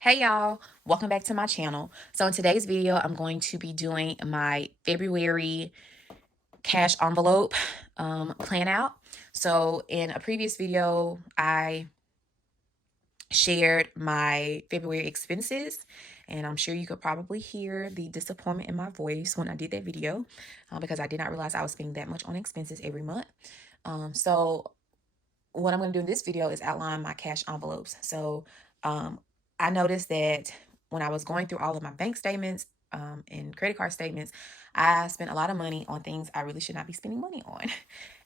Hey y'all, welcome back to my channel. So in today's video, I'm going to be doing my February cash envelope plan out. So in a previous video, I shared my February expenses, and I'm sure you could probably hear the disappointment in my voice when I did that video because I did not realize I was spending that much on expenses every month. So what I'm going to do in this video is outline my cash envelopes. So um, I noticed that when I was going through all of my bank statements and credit card statements, I spent a lot of money on things I really should not be spending money on.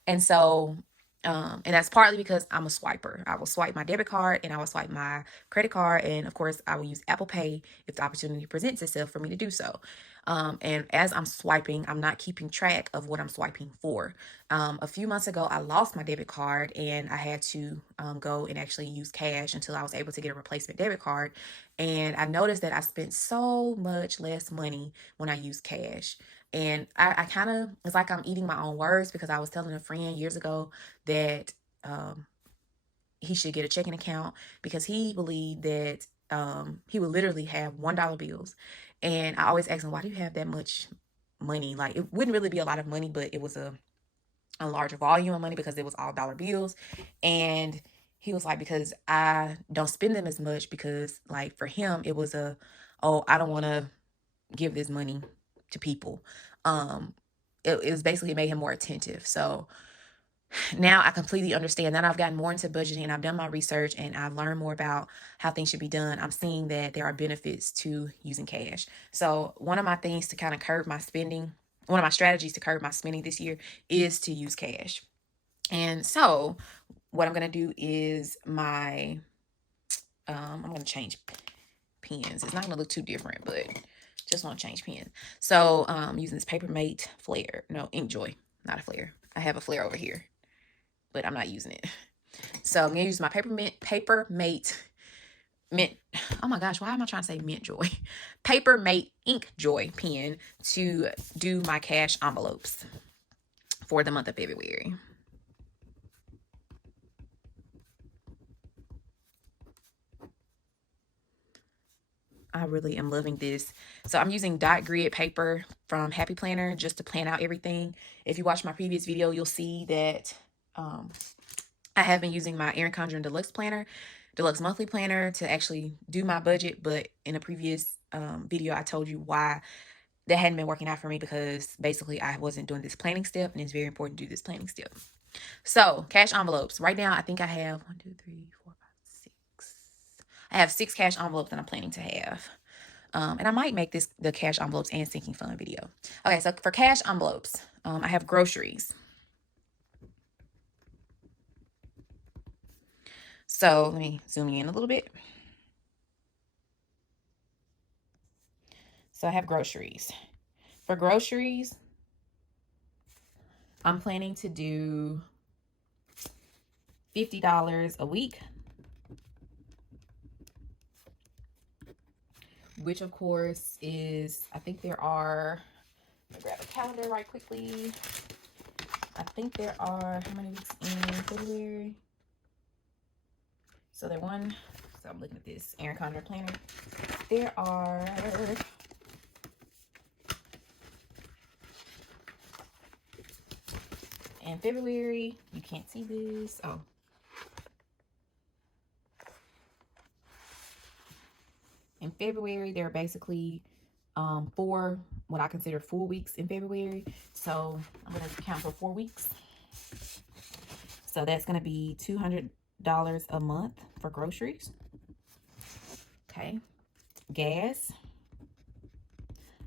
And so, and that's partly because I'm a swiper. I will swipe my debit card and I will swipe my credit card. And of course, I will use Apple Pay if the opportunity presents itself for me to do so. And as I'm swiping, I'm not keeping track of what I'm swiping for. A few months ago, I lost my debit card and I had to go and actually use cash until I was able to get a replacement debit card. And I noticed that I spent so much less money when I used cash. And I kind of, it's like I'm eating my own words because I was telling a friend years ago that um, he should get a checking account because he believed that he would literally have $1 bills. And I always asked him, why do you have that much money? Like, it wouldn't really be a lot of money, but it was a larger volume of money because it was all dollar bills. And he was like, because I don't spend them as much because, like, for him, it was oh, I don't want to give this money to people. Um, it was basically, it made him more attentive. So now I completely understand that. I've gotten more into budgeting and I've done my research and I've learned more about how things should be done. I'm seeing that there are benefits to using cash. So one of my things to kind of curb my spending, one of my strategies to curb my spending this year is to use cash. And so what I'm going to do is I'm going to change pens. It's not going to look too different, but just want to change pens. So using this Papermate Flare, no, Inkjoy, not a flare. I have a flare over here, but I'm not using it. So I'm going to use my Papermate Mint. Oh my gosh, why am I trying to say Mint Joy? Papermate Inkjoy pen to do my cash envelopes for the month of February. I really am loving this. So I'm using dot grid paper from Happy Planner just to plan out everything. If you watch my previous video, you'll see that I have been using my Erin Condren Deluxe Monthly Planner to actually do my budget. But in a previous video, I told you why that hadn't been working out for me because basically I wasn't doing this planning step, and it's very important to do this planning step. So cash envelopes. Right now, I think I have 1, 2, 3, 4, 5, 6. I have 6 cash envelopes that I'm planning to have. And I might make this the cash envelopes and sinking fund video. Okay, so for cash envelopes, I have groceries. So let me zoom in a little bit. So I have groceries. For groceries, I'm planning to do $50 a week, which of course is, I think there are, let me grab a calendar right quickly. I think there are, how many weeks in February? So so I'm looking at this Erin Condren planner. There are, in February, you can't see this. Oh. In February, there are basically 4 what I consider full weeks in February. So I'm going to count for 4 weeks. So that's going to be $200 a month for groceries. Okay. Gas.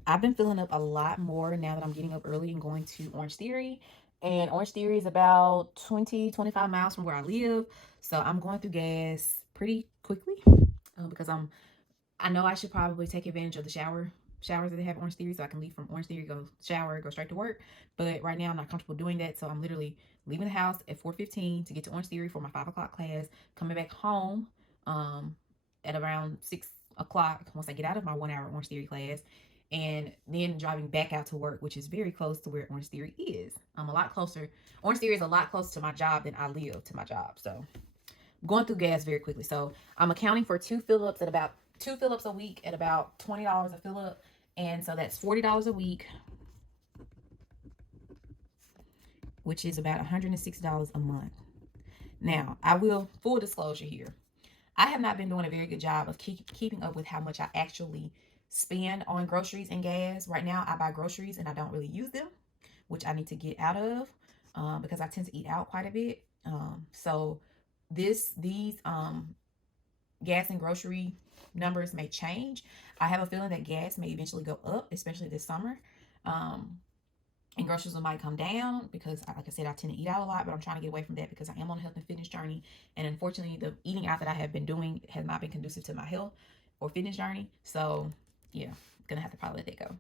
I've been filling up a lot more now that I'm getting up early and going to Orange Theory. And Orange Theory is about 25 miles from where I live. So I'm going through gas pretty quickly because I know I should probably take advantage of the showers that they have at Orange Theory so I can leave from Orange Theory, go shower, go straight to work. But right now I'm not comfortable doing that. So I'm literally leaving the house at 4:15 to get to Orange Theory for my 5 o'clock class, coming back home at around 6 o'clock once I get out of my 1-hour Orange Theory class, and then driving back out to work, which is very close to where Orange Theory is. I'm a lot closer. Orange Theory is a lot closer to my job than I live to my job. So I'm going through gas very quickly. So I'm accounting for 2 fill-ups at about 2 fill-ups a week at about $20 a fill-up. And so that's $40 a week, which is about $106 a month. Now, I will, full disclosure here, I have not been doing a very good job of keeping up with how much I actually spend on groceries and gas. Right now, I buy groceries and I don't really use them, which I need to get out of because I tend to eat out quite a bit. So these gas and grocery numbers may change. I have a feeling that gas may eventually go up, especially this summer. And groceries might come down because, like I said, I tend to eat out a lot, but I'm trying to get away from that because I am on a health and fitness journey. And unfortunately, the eating out that I have been doing has not been conducive to my health or fitness journey. So, yeah, gonna have to probably let that go.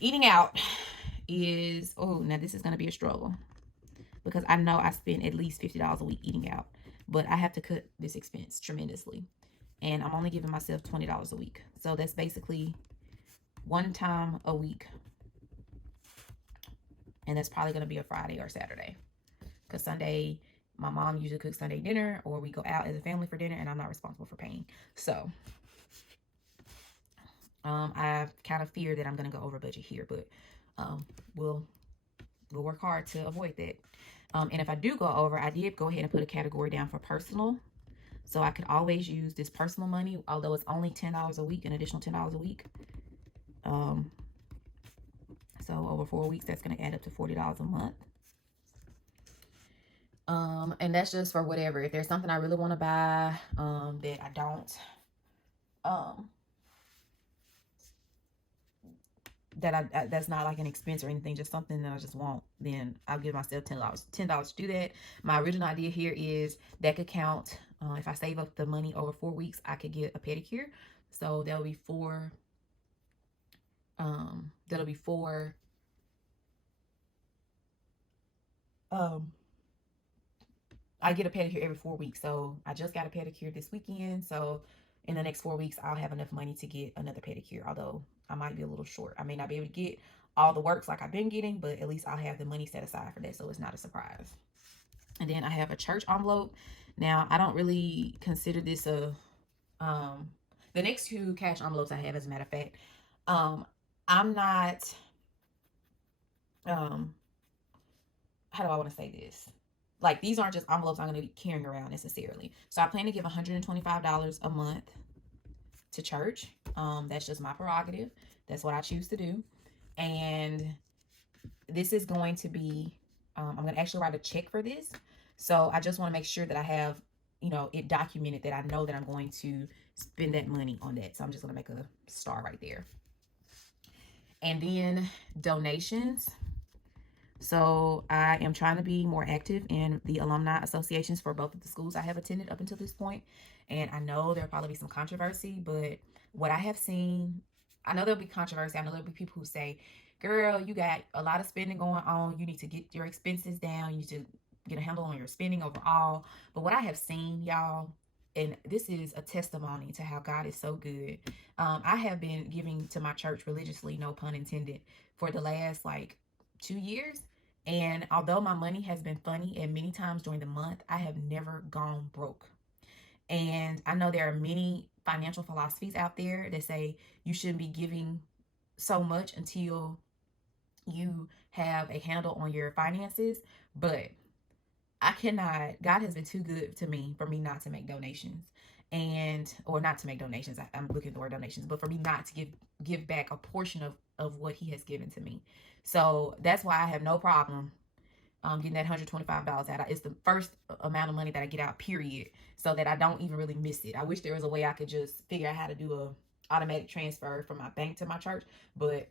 Eating out is, oh, now this is gonna be a struggle because I know I spend at least $50 a week eating out, but I have to cut this expense tremendously. And I'm only giving myself $20 a week. So that's basically one time a week. And that's probably going to be a Friday or Saturday. Because Sunday, my mom usually cooks Sunday dinner, or we go out as a family for dinner, and I'm not responsible for paying. So, I kind of fear that I'm going to go over budget here, but we'll work hard to avoid that. And if I do go over, I did go ahead and put a category down for personal. So I could always use this personal money, although it's only $10 a week, an additional $10 a week. So over 4 weeks, that's going to add up to $40 a month. And that's just for whatever. If there's something I really want to buy, that I don't, that's not like an expense or anything, just something that I just want, then I'll give myself $10 to do that. My original idea here is that could count, if I save up the money over 4 weeks, I could get a pedicure. So that'll be four, I get a pedicure every 4 weeks. So I just got a pedicure this weekend. So in the next 4 weeks, I'll have enough money to get another pedicure. Although I might be a little short. I may not be able to get all the works like I've been getting, but at least I'll have the money set aside for that. So it's not a surprise. And then I have a church envelope. Now, I don't really consider this a, the next 2 cash envelopes I have, as a matter of fact, I'm not, how do I want to say this? Like, these aren't just envelopes I'm going to be carrying around necessarily. So I plan to give $125 a month to church. That's just my prerogative. That's what I choose to do. And this is going to be, I'm going to actually write a check for this. So I just want to make sure that I have, it documented that I know that I'm going to spend that money on that. So I'm just going to make a star right there. And then donations. So I am trying to be more active in the alumni associations for both of the schools I have attended up until this point. And I know there'll probably be some controversy, but what I have seen, I know there'll be controversy. I know there'll be people who say, girl, you got a lot of spending going on. You need to get your expenses down. You need to get a handle on your spending overall. But what I have seen, y'all, and this is a testimony to how God is so good. I have been giving to my church religiously, no pun intended, for the last 2 years. And although my money has been funny and many times during the month, I have never gone broke. And I know there are many financial philosophies out there that say you shouldn't be giving so much until you have a handle on your finances. But I cannot, God has been too good to me for me not to make donations. Or not to make donations. I'm looking at the word donations, but for me not to give back a portion of what he has given to me. So that's why I have no problem getting that $125 out. It's the first amount of money that I get out, period, so that I don't even really miss it. I wish there was a way I could just figure out how to do a automatic transfer from my bank to my church, but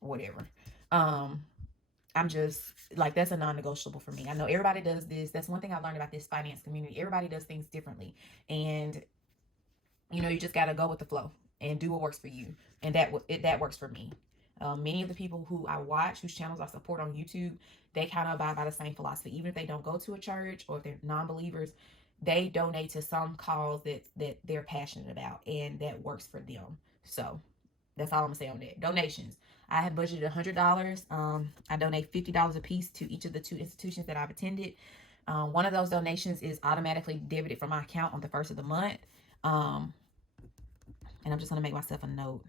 whatever. I'm just that's a non-negotiable for me. I know everybody does this. That's one thing I learned about this finance community. Everybody does things differently, and you just got to go with the flow and do what works for you, and that works for me. Many of the people who I watch, whose channels I support on YouTube, they kind of abide by the same philosophy. Even if they don't go to a church or if they're non-believers, they donate to some cause that they're passionate about, and that works for them. So that's all I'm gonna say on that. Donations. I have budgeted $100. I donate $50 a piece to each of the 2 institutions that I've attended. One of those donations is automatically debited from my account on the first of the month. And I'm just going to make myself a note.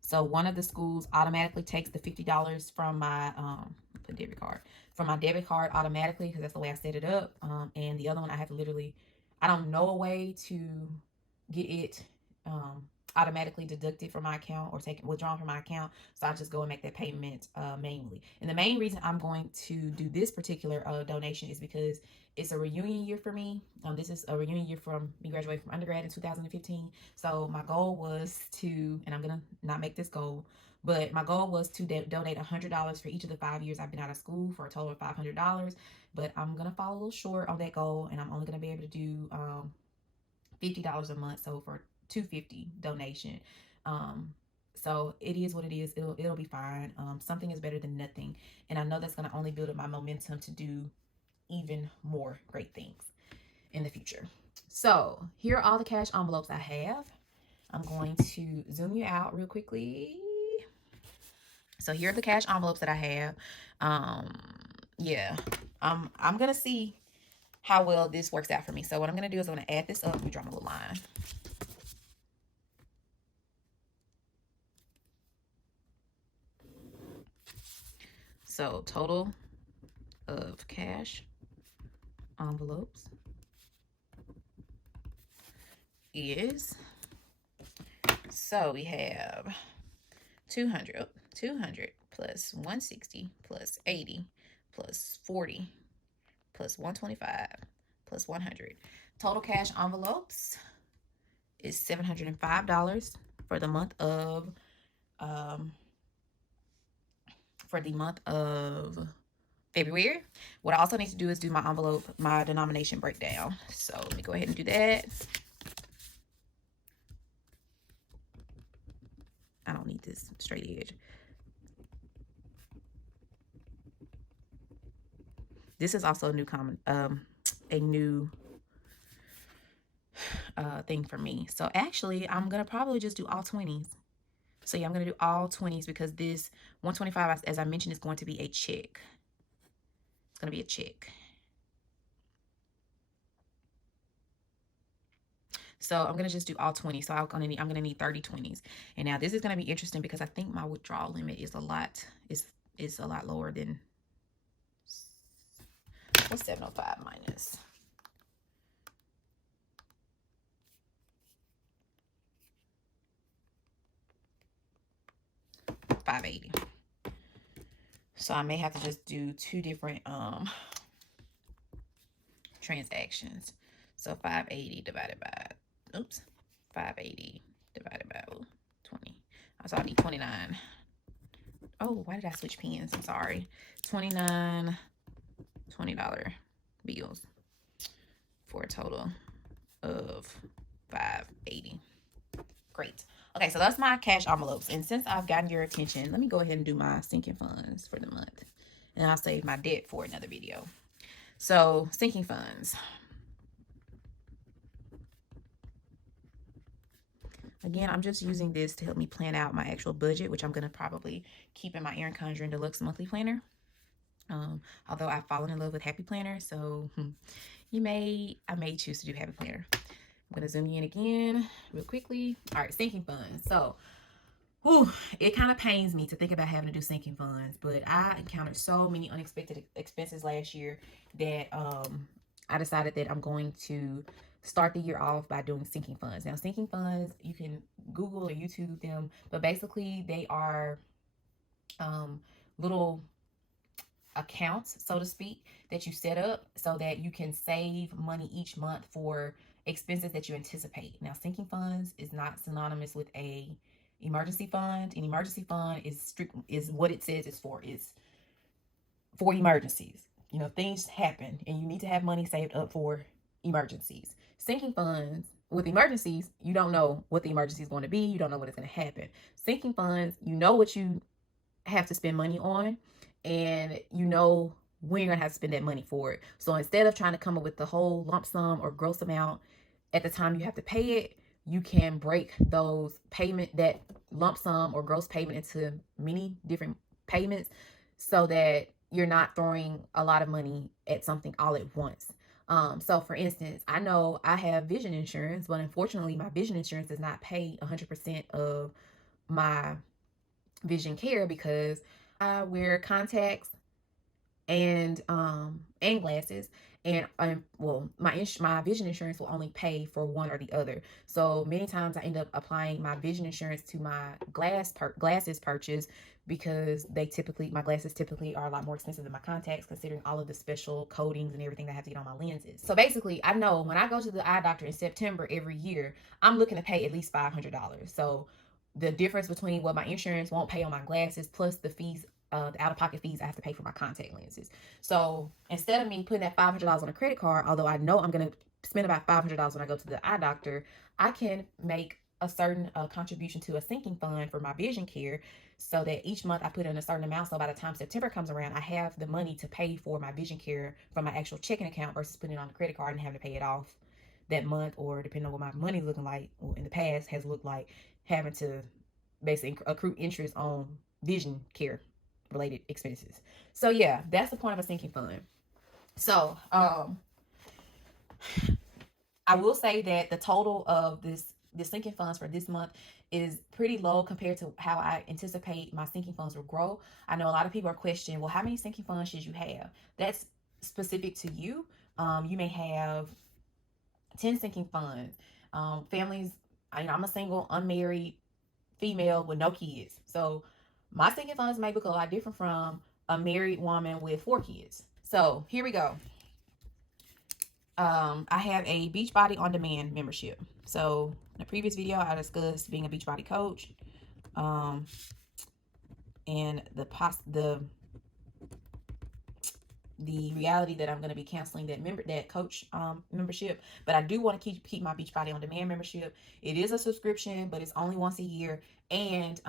So one of the schools automatically takes the $50 from my debit card. From my debit card automatically, because that's the way I set it up. And the other one I have to literally, I don't know a way to get it automatically deducted from my account or withdrawn from my account. So I just go and make that payment manually. And the main reason I'm going to do this particular donation is because it's a reunion year for me. This is a reunion year from me graduating from undergrad in 2015. So my goal was to, and I'm gonna not make this goal, but my goal was to donate $100 for each of the 5 years I've been out of school, for a total of $500. But I'm gonna fall a little short on that goal, and I'm only gonna be able to do $50 a month. So for $250 donation. So it is what it is. It'll be fine. Something is better than nothing, and I know that's gonna only build up my momentum to do even more great things in the future. So here are all the cash envelopes I have. I'm going to zoom you out real quickly. So here are the cash envelopes that I have. Yeah, I'm gonna see how well this works out for me. So what I'm gonna do is I'm gonna add this up. Let me draw my little line. So total of cash envelopes is, so we have 200 plus 160 plus 80 plus 40 plus 125 plus 100. Total cash envelopes is $705 for the month of February. What I also need to do is do my denomination breakdown. So let me go ahead and do that. I don't need this straight edge. This is also a new thing for me. So actually, I'm gonna probably just do all 20s. So yeah, I'm gonna do all 20s because this 125, as I mentioned, is going to be a check. It's gonna be a check. So I'm gonna just do all 20. So I'm gonna need 30 20s. And now this is gonna be interesting because I think my withdrawal limit is a lot lower than, what's 705 minus? $580. So I may have to just do two different transactions. So 580 divided by, 580 divided by 20. So I need 29. Oh, why did I switch pens? I'm sorry. 29 $20 bills for a total of 580. Great. Okay, so that's my cash envelopes. And since I've gotten your attention, let me go ahead and do my sinking funds for the month. And I'll save my debt for another video. So, sinking funds. Again, I'm just using this to help me plan out my actual budget, which I'm going to probably keep in my Erin Condren Deluxe Monthly Planner. Although I've fallen in love with Happy Planner, so I may choose to do Happy Planner. I'm going to zoom in again real quickly. All right, sinking funds. So, it kind of pains me to think about having to do sinking funds, but I encountered so many unexpected expenses last year that I decided that I'm going to start the year off by doing sinking funds. Now, sinking funds, you can Google or YouTube them, but basically they are little accounts, so to speak, that you set up so that you can save money each month for expenses that you anticipate. Now, sinking funds is not synonymous with a emergency fund. An emergency fund is what it says it's for. It's for emergencies. You know, things happen and you need to have money saved up for emergencies. Sinking funds, with emergencies, you don't know what the emergency is going to be. You don't know what is going to happen. Sinking funds, you know what you have to spend money on, and you know when you're going to have to spend that money for it. So instead of trying to come up with the whole lump sum or gross amount at the time you have to pay it, you can break that lump sum or gross payment into many different payments so that you're not throwing a lot of money at something all at once. So for instance, I know I have vision insurance, but unfortunately my vision insurance does not pay 100% of my vision care because I wear contacts and glasses, and well, my vision insurance will only pay for one or the other. So many times I end up applying my vision insurance to my glasses purchase, because my glasses typically are a lot more expensive than my contacts, considering all of the special coatings and everything that I have to get on my lenses. So basically, I know when I go to the eye doctor in September every year, I'm looking to pay at least $500. So the difference between what my insurance won't pay on my glasses plus the fees, the out-of-pocket fees I have to pay for my contact lenses. So instead of me putting that $500 on a credit card, although I know I'm going to spend about $500 when I go to the eye doctor, I can make a certain contribution to a sinking fund for my vision care, so that each month I put in a certain amount. So by the time September comes around, I have the money to pay for my vision care from my actual checking account versus putting it on the credit card and having to pay it off that month, or depending on what my money's looking like, or in the past has looked like, having to basically accrue interest on vision care related expenses. So yeah, that's the point of a sinking fund. So I will say that the total of the sinking funds for this month is pretty low compared to how I anticipate my sinking funds will grow. I know a lot of people are questioning, well, how many sinking funds should you have? That's specific to you. You may have 10 sinking funds. Families, I'm a single, unmarried female with no kids. So my sinking funds may look a lot different from a married woman with 4 kids. So here we go. I have a Beachbody On Demand membership. So in the previous video, I discussed being a Beachbody coach, and the reality that I'm going to be canceling that coach membership. But I do want to keep my Beachbody On Demand membership. It is a subscription, but it's only once a year, and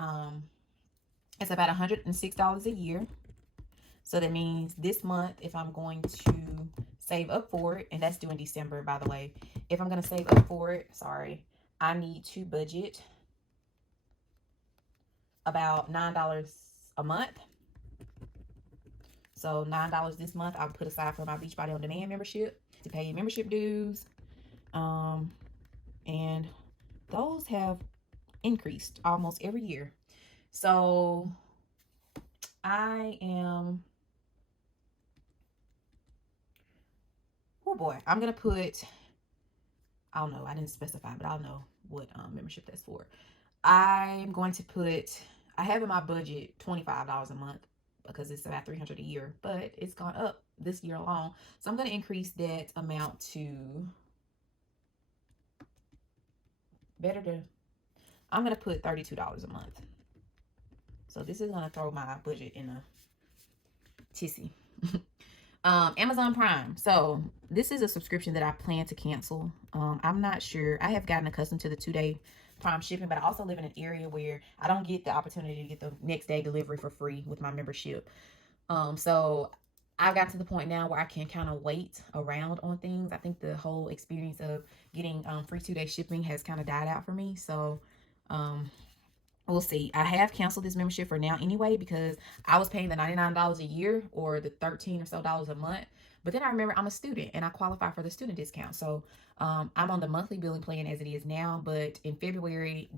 it's about $106 a year. So that means this month, if I'm going to save up for it, and that's due in December, by the way, if I'm going to save up for it, I need to budget about $9 a month. So $9 this month I'll put aside for my Beachbody On Demand membership to pay membership dues. And those have increased almost every year. So I am, oh boy, I'm going to put, I don't know, I didn't specify, but I'll know what membership that's for. I'm going to put, I have in my budget $25 a month, because it's about $300 a year, but it's gone up this year alone. So I'm going to increase that amount to I'm going to put $32 a month. So this is going to throw my budget in a tizzy. Amazon Prime. So this is a subscription that I plan to cancel. I'm not sure. I have gotten accustomed to the 2-day Prime shipping, but I also live in an area where I don't get the opportunity to get the next day delivery for free with my membership. So I've got to the point now where I can kind of wait around on things. I think the whole experience of getting free 2-day shipping has kind of died out for me. So we'll see. I have canceled this membership for now anyway, because I was paying the $99 a year, or the $13 or so a month. But then I remember I'm a student and I qualify for the student discount. So I'm on the monthly billing plan as it is now. But in February,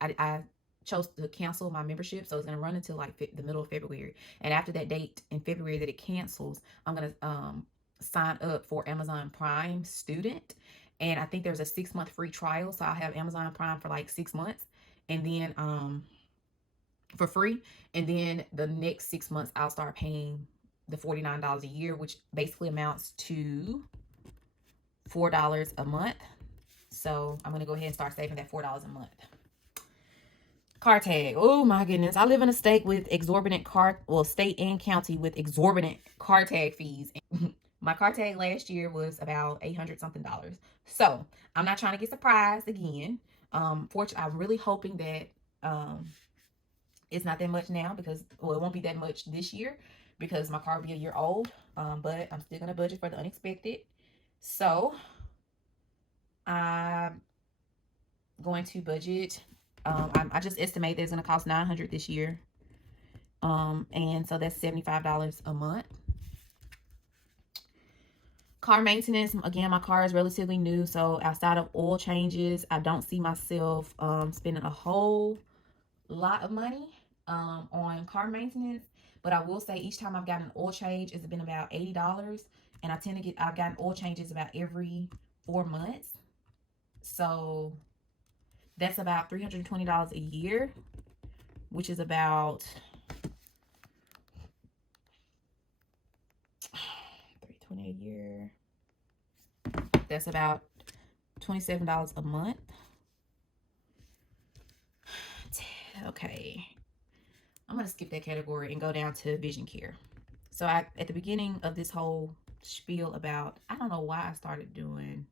I chose to cancel my membership. So it's going to run until like the middle of February. And after that date in February that it cancels, I'm going to sign up for Amazon Prime Student. And I think there's a 6-month free trial. So I'll have Amazon Prime for like 6 months. And then for free. And then the next 6 months, I'll start paying the $49 a year, which basically amounts to $4 a month. So I'm going to go ahead and start saving that $4 a month. Car tag. Oh my goodness. I live in a state with exorbitant state and county with exorbitant car tag fees. My car tag last year was about $800 something. So I'm not trying to get surprised again. Fortunately, I'm really hoping that it's not that much now, because, well, it won't be that much this year because my car will be a year old. But I'm still going to budget for the unexpected. So I'm going to budget. I just estimate that it's going to cost $900 this year. And so that's $75 a month. Car maintenance, again, my car is relatively new, so outside of oil changes, I don't see myself spending a whole lot of money on car maintenance. But I will say each time I've gotten an oil change, it's been about $80. And I've gotten oil changes about every 4 months. So that's about $320 a year, which is about 320 a year. That's about $27 a month. Okay. I'm going to skip that category and go down to vision care. So at the beginning of this whole spiel about, I don't know why I started doing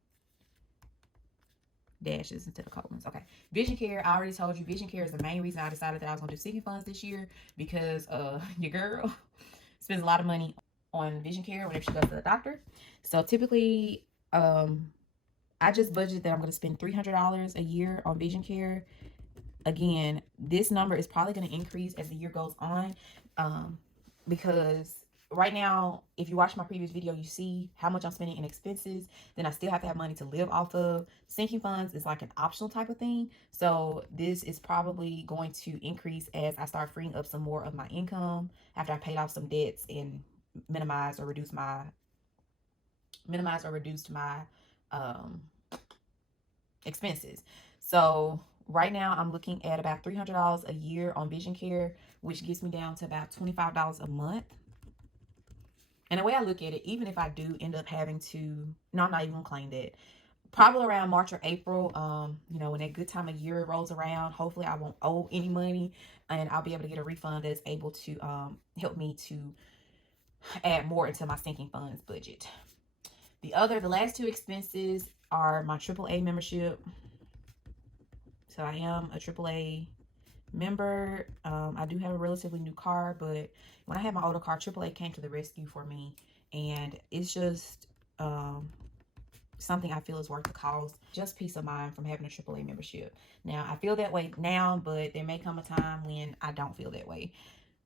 dashes instead of colons. Okay. Vision care, I already told you, vision care is the main reason I decided that I was going to do sinking funds this year, because your girl spends a lot of money on vision care whenever she goes to the doctor. So typically, I just budgeted that I'm going to spend $300 a year on vision care. Again, this number is probably going to increase as the year goes on, because right now, if you watch my previous video, you see how much I'm spending in expenses. Then I still have to have money to live off of. Sinking funds is like an optional type of thing. So this is probably going to increase as I start freeing up some more of my income after I paid off some debts and minimized or reduced my expenses. So right now I'm looking at about $300 a year on vision care, which gets me down to about $25 a month. And the way I look at it, even if I do end up having to, no, I'm not even gonna claim that. Probably around March or April, when that good time of year rolls around, hopefully I won't owe any money and I'll be able to get a refund that's able to help me to add more into my sinking funds budget. The last two expenses are my AAA membership. So I am a AAA member. I do have a relatively new car, but when I had my older car, AAA came to the rescue for me, and it's just something I feel is worth the cost. Just peace of mind from having a AAA membership. Now, I feel that way now, but there may come a time when I don't feel that way.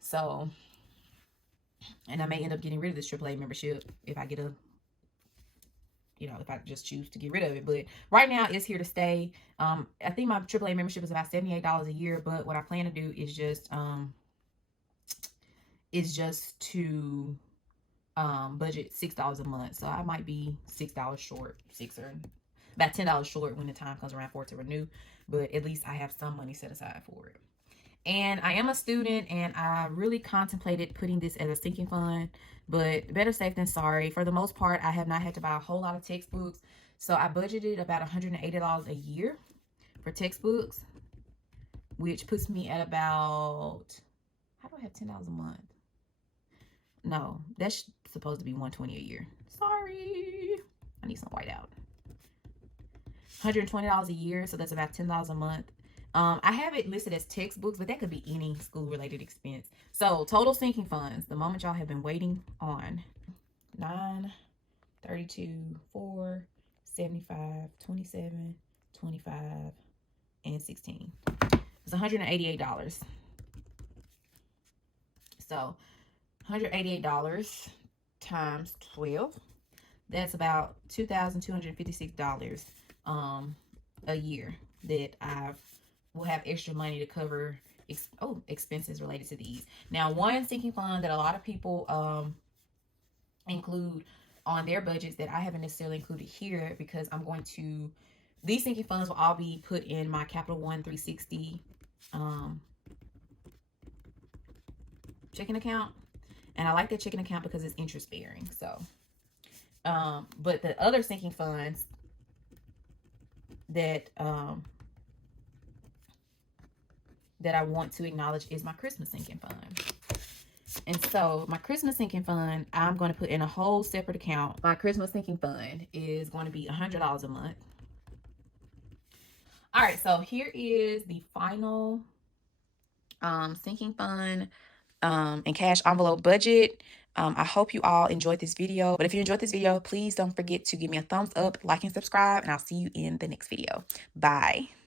So, and I may end up getting rid of this AAA membership if I get if I just choose to get rid of it. But right now it's here to stay. I think my AAA membership is about $78 a year, but what I plan to do is just to budget $6 a month. So I might be $6 short, about $10 short when the time comes around for it to renew, but at least I have some money set aside for it. And I am a student, and I really contemplated putting this as a sinking fund, but better safe than sorry. For the most part, I have not had to buy a whole lot of textbooks. So I budgeted about $180 a year for textbooks, which puts me at about, how do I have $10 a month? No, that's supposed to be $120 a year. Sorry. I need some white out. $120 a year, so that's about $10 a month. I have it listed as textbooks, but that could be any school-related expense. So total sinking funds, the moment y'all have been waiting on, 9, 32, 4, 75, 27, 25, and 16. It's $188. So $188 times 12, that's about $2,256 a year that I will have extra money to cover expenses related to these. Now, one sinking fund that a lot of people include on their budgets that I haven't necessarily included here, because these sinking funds will all be put in my Capital One 360 checking account. And I like that checking account because it's interest bearing. So, but the other sinking funds that I want to acknowledge is my Christmas sinking fund. And so my Christmas sinking fund, I'm going to put in a whole separate account. My Christmas sinking fund is going to be $100 a month. All right, so here is the final sinking fund and cash envelope budget. I hope you all enjoyed this video. But if you enjoyed this video, please don't forget to give me a thumbs up, like, and subscribe. And I'll see you in the next video. Bye.